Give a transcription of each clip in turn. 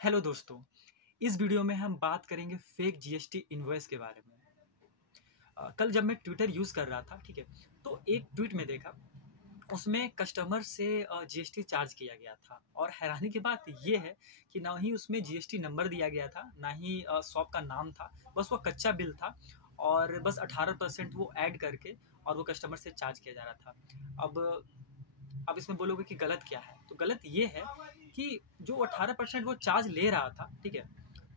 Hello दोस्तों, इस video में हम बात करेंगे फेक जीएसटी इनवॉइस के बारे में। कल जब मैं ट्विटर यूज़ कर रहा था, ठीक है, तो एक ट्वीट में देखा, उसमें कस्टमर से जीएसटी चार्ज किया गया था और हैरानी की बात ये है कि ना ही उसमें जीएसटी नंबर दिया गया था, ना ही शॉप का नाम था, बस वो कच्चा बिल था और बस 18% वो ऐड करके और वो कस्टमर से चार्ज किया जा रहा था। अब इसमें बोलोगे कि गलत क्या है, तो गलत ये है कि जो 18% वो चार्ज ले रहा था, ठीक है,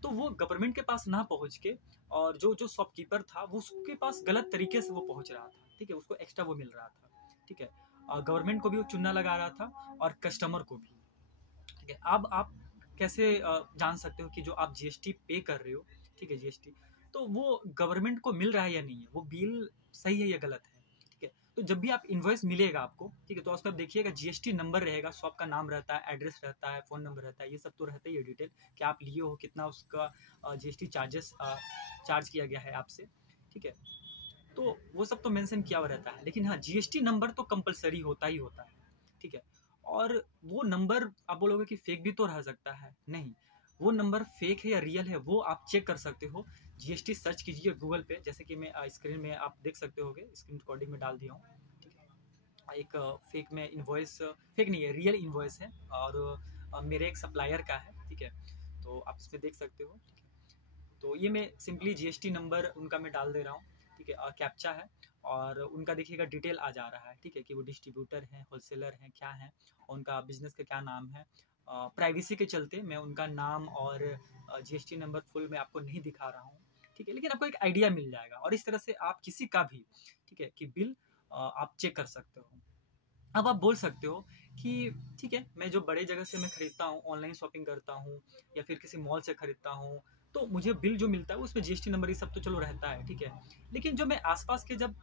तो वो गवर्नमेंट के पास ना पहुंच के और जो जो शॉपकीपर था वो उसके पास गलत तरीके से वो पहुंच रहा था, ठीक है, उसको एक्स्ट्रा वो मिल रहा था, ठीक है, और गवर्नमेंट को भी वो चूना लगा रहा था और कस्टमर को भी, ठीक है। अब आप कैसे जान सकते हो कि जो आप जीएसटी पे कर रहे हो, ठीक है, जीएसटी, तो वो गवर्नमेंट को मिल रहा है या नहीं है, वो बिल सही है या गलत है, ठीक है। तो जब भी आप इनवॉइस मिलेगा आपको, ठीक है, तो उसमें आप देखिएगा जीएसटी नंबर रहेगा, शॉप का नाम रहता है, एड्रेस रहता है, फ़ोन नंबर रहता है, ये सब तो रहता ही है, डिटेल कि आप लिए हो, कितना उसका जीएसटी चार्जेस चार्ज किया गया है आपसे, ठीक है। तो वो सब तो मेंशन किया हुआ रहता है, लेकिन हाँ, जीएसटी नंबर तो कंपलसरी होता ही होता है, ठीक है। और वो नंबर आप बोलोगे कि फेक भी तो रह सकता है, नहीं, वो नंबर फेक है या रियल है वो आप चेक कर सकते हो। जीएसटी सर्च कीजिए गूगल पे, जैसे कि मैं स्क्रीन में आप देख सकते होगे, स्क्रीन रिकॉर्डिंग में डाल दिया हूँ, ठीक है। एक फेक में इन्वॉइस, फेक नहीं है, रियल इन्वॉइस है और मेरे एक सप्लायर का है, ठीक है, तो आप इसमें देख सकते हो, ठीक है। तो ये मैं सिंपली जीएसटी नंबर उनका मैं डाल दे रहा हूँ, ठीक है, कैप्चा है और उनका देखिएगा डिटेल आ जा रहा है, ठीक है, कि वो डिस्ट्रीब्यूटर हैं, होलसेलर हैं, क्या हैं, और उनका बिजनेस का क्या नाम है। प्राइवेसी के चलते मैं उनका नाम और जीएसटी नंबर फुल में आपको नहीं दिखा रहा हूँ, ठीक है, लेकिन आपको एक आइडिया मिल जाएगा और इस तरह से आप किसी का भी, ठीक है, कि बिल आप चेक कर सकते हो। अब आप बोल सकते हो कि ठीक है, मैं जो बड़े जगह से मैं खरीदता हूँ, ऑनलाइन शॉपिंग करता हूँ या फिर किसी मॉल से खरीदता हूँ, तो मुझे बिल जो मिलता है उसमें जीएसटी नंबर ये सब तो चलो रहता है, ठीक है। लेकिन जो मैं आसपास के जब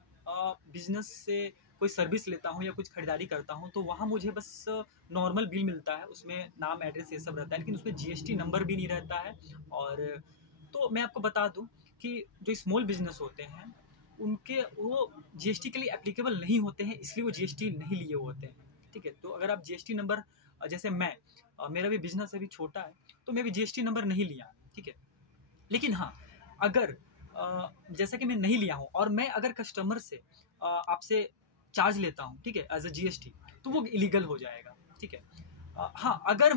बिजनेस से कोई सर्विस लेता हूँ या कुछ खरीदारी करता हूँ, तो वहाँ मुझे बस नॉर्मल बिल मिलता है, उसमें नाम एड्रेस ये सब रहता है, लेकिन उसमें जीएसटी नंबर भी नहीं रहता है। और तो मैं आपको बता दूं कि जो स्मॉल बिजनेस होते हैं उनके वो जीएसटी के लिए एप्लीकेबल नहीं होते हैं, इसलिए वो जीएसटी नहीं लिए होते हैं, ठीक है। तो अगर आप जीएसटी नंबर, जैसे मैं, मेरा भी बिजनेस अभी छोटा है, तो मैं भी जीएसटी नंबर नहीं लिया, ठीक है। लेकिन हाँ, अगर जैसा कि मैं नहीं लिया हूँ और मैं अगर कस्टमर से आपसे चार्ज लेता हूँ, ठीक है, एज अ जीएसटी, तो वो इलीगल हो जाएगा, ठीक है। हाँ, अगर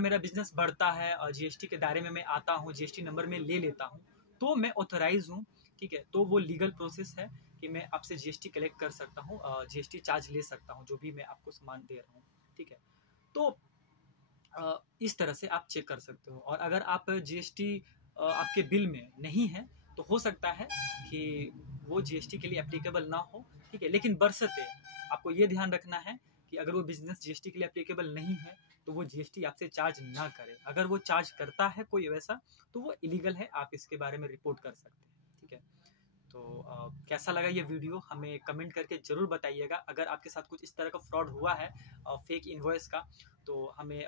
मेरा बिजनेस बढ़ता है और जीएसटी के दायरे में मैं आता हूँ, जीएसटी नंबर में ले लेता हूँ, तो मैं ऑथराइज हूँ, ठीक है, तो वो लीगल प्रोसेस है कि मैं आपसे जीएसटी कलेक्ट कर सकता हूँ, जीएसटी चार्ज ले सकता हूँ जो भी मैं आपको सामान दे रहा हूँ, ठीक है। तो इस तरह से आप चेक कर सकते हो। और अगर आप जीएसटी आपके बिल में नहीं है, तो हो सकता है कि वो जीएसटी के लिए एप्लीकेबल ना हो, ठीक है, लेकिन बरसते आपको ये ध्यान रखना है कि अगर वो बिजनेस जीएसटी के लिए एप्लीकेबल नहीं है तो वो जीएसटी आपसे चार्ज ना करे। अगर वो चार्ज करता है कोई वैसा, तो वो इलीगल है, आप इसके बारे में रिपोर्ट कर सकते हैं, ठीक है। तो कैसा लगा ये वीडियो हमें कमेंट करके ज़रूर बताइएगा। अगर आपके साथ कुछ इस तरह का फ्रॉड हुआ है फेक इनवॉइस का, तो हमें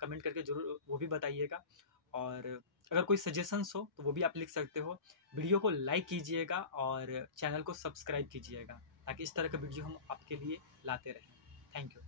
कमेंट करके ज़रूर वो भी बताइएगा। और अगर कोई सजेशंस हो तो वो भी आप लिख सकते हो। वीडियो को लाइक कीजिएगा और चैनल को सब्सक्राइब कीजिएगा ताकि इस तरह का वीडियो हम आपके लिए लाते रहें। Thank you.